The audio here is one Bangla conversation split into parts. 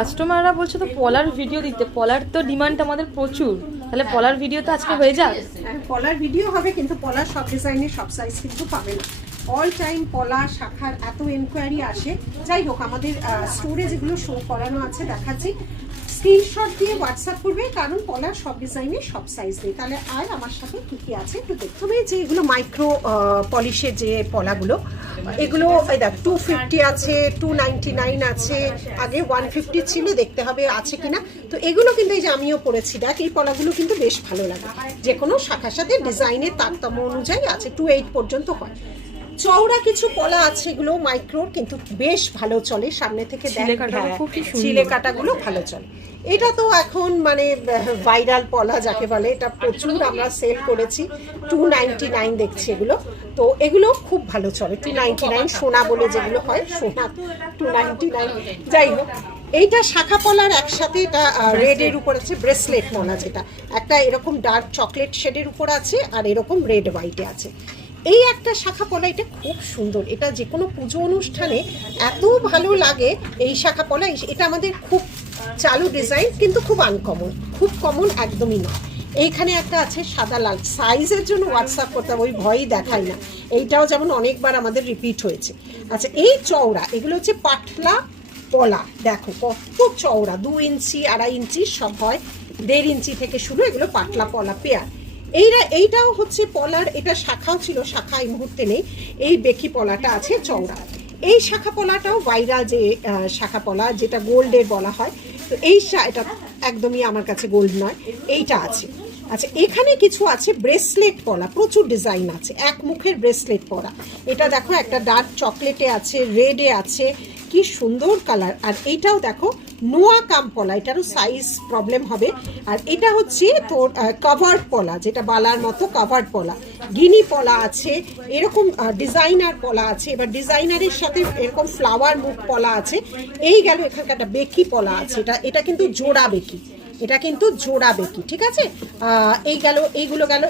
কাস্টমাররা বলছে তো পলার ভিডিও দিতে, পলার তো ডিমান্ড আমাদের প্রচুর, তাহলে পলার ভিডিও তো আজকে হয়ে যাক। পলার ভিডিও হবে, কিন্তু পলার সব ডিজাইনের সব সাইজ কিন্তু পাবে না। অল টাইম পলা শাখার এত এনকোয়ারি আসে। যাই হোক, আমাদের স্টোরে যেগুলো শো করানো আছে দেখাচ্ছি, স্ক্রিনশট দিয়ে হোয়াটসঅ্যাপ করবে, কারণ পলার সব ডিজাইনের সব সাইজ নেই। তাহলে আর আমার সাথে কী কী আছে একটু দেখতে হবে। যে এগুলো মাইক্রো পলিশের যে পলাগুলো, এগুলো দেখ 250 আছে, 299 আছে, আগে 150 ছিল, দেখতে হবে আছে কিনা। তো এগুলো কিন্তু এই যে আমিও পরেছি, দেখ এই পলাগুলো কিন্তু বেশ ভালো লাগে, যে কোনো শাখার সাথে ডিজাইনের তারতম্য অনুযায়ী আছে, 28 পর্যন্ত হয়। চওড়া কিছু পলা আছে, এগুলো মাইক্রোর, কিন্তু বেশ ভালো চলে, সামনে থেকে চিলে কাটাগুলো ভালো চলে। এটা তো এখন মানে ভাইরাল পলা যাকে বলে, এটা প্রচুর আমরা সেল করেছি। 299 দেখছি এগুলো, তো এগুলো খুব ভালো চলে। 299 সোনা বলে যেগুলো হয়, সোনা 299। যাই হোক, এইটা শাখা পলার একসাথে, এটা রেডের উপর আছে, ব্রেসলেট পলা, যেটা একটা এরকম ডার্ক চকলেট শেডের উপর আছে আর এরকম রেড হোয়াইটে আছে। এই একটা শাখা পলা, এটা খুব সুন্দর, এটা যে কোনো পুজো অনুষ্ঠানে এত ভালো লাগে এই শাখা পলা। এটা আমাদের খুব চালু ডিজাইন, কিন্তু খুব আনকমন, খুব কমন একদমই না। এইখানে একটা আছে সাদা লাল, সাইজের জন্য হোয়াটসঅ্যাপ করতে হবে, ওই ভয়ই দেখাই না। এইটাও যেমন অনেকবার আমাদের রিপিট হয়েছে। আচ্ছা, এই চওড়া, এগুলো হচ্ছে পাতলা পলা, দেখো কত চওড়া, 2 ইঞ্চি 2.5 ইঞ্চি সব হয়, 1.5 ইঞ্চি থেকে শুরু, এগুলো পাতলা পলা পেয়ার। এইটাও হচ্ছে পলার, এটা শাখাও ছিল, শাখা এই মুহূর্তে নেই। এই বেকি পলাটা আছে চওড়া। এই শাখা পলাটাও ভাইরাল যে শাখা পলা, যেটা গোল্ডের বলা হয়, তো এটা একদমই আমার কাছে গোল্ড নয়, এইটা আছে। আচ্ছা, এখানে কিছু আছে ব্রেসলেট পলা, প্রচুর ডিজাইন আছে, এক মুখের ব্রেসলেট পলা। এটা দেখো, একটা ডার্ক চকলেটে আছে, রেডে আছে, কি সুন্দর কালার। আর এইটাও দেখো নোয়া কাম পলা, এটারও সাইজ প্রবলেম হবে। আর এটা হচ্ছে তোর কাভার্ড পলা, যেটা বালার মতো কাভার্ড পলা। গিনি পলা আছে, এরকম ডিজাইনার পলা আছে। এবার ডিজাইনারের সাথে এরকম ফ্লাওয়ার মুখ পলা আছে। এই গেল এখানকার একটা বেকি পলা আছে, এটা কিন্তু জোড়া বেকি, এটা কিন্তু জোড়া বেকি, ঠিক আছে। এই গেল, এইগুলো গেল।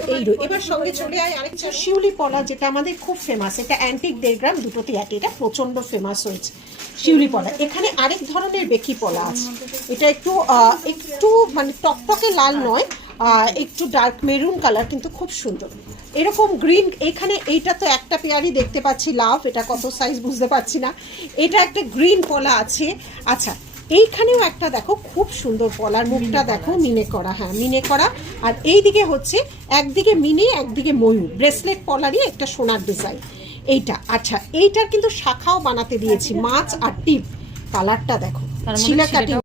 এবার সঙ্গে চলে আয় আরেকটা শিউলি পলা, যেটা আমাদের খুব ফেমাস। এটা অ্যান্টিক 1.5 গ্রাম, দুটোতে একই, এটা প্রচন্ড ফেমাস হয়েছে শিউলি পলা। এখানে আরেক ধরনের বেকি পলা আছে, এটা একটু মানে টকটকে লাল নয়, একটু ডার্ক মেরুন কালার, কিন্তু খুব সুন্দর। এরকম গ্রিন, এখানে এইটা তো একটা পেয়ারই দেখতে পাচ্ছি, লাভ, এটা কত সাইজ বুঝতে পারছি না। এটা একটা গ্রিন পলা আছে। আচ্ছা, এইখানেও একটা দেখো খুব সুন্দর পলার, মুখটা দেখো মিনে করা, হ্যাঁ মিনে করা। আর এইদিকে হচ্ছে একদিকে মিনে একদিকে ময়ূর, ব্রেসলেট পলারই একটা সোনার ডিজাইন এইটা। আচ্ছা, এইটার কিন্তু শাখাও বানাতে দিয়েছি, মাছ আর টিপ। কালারটা দেখো, ছিলে কাটিং।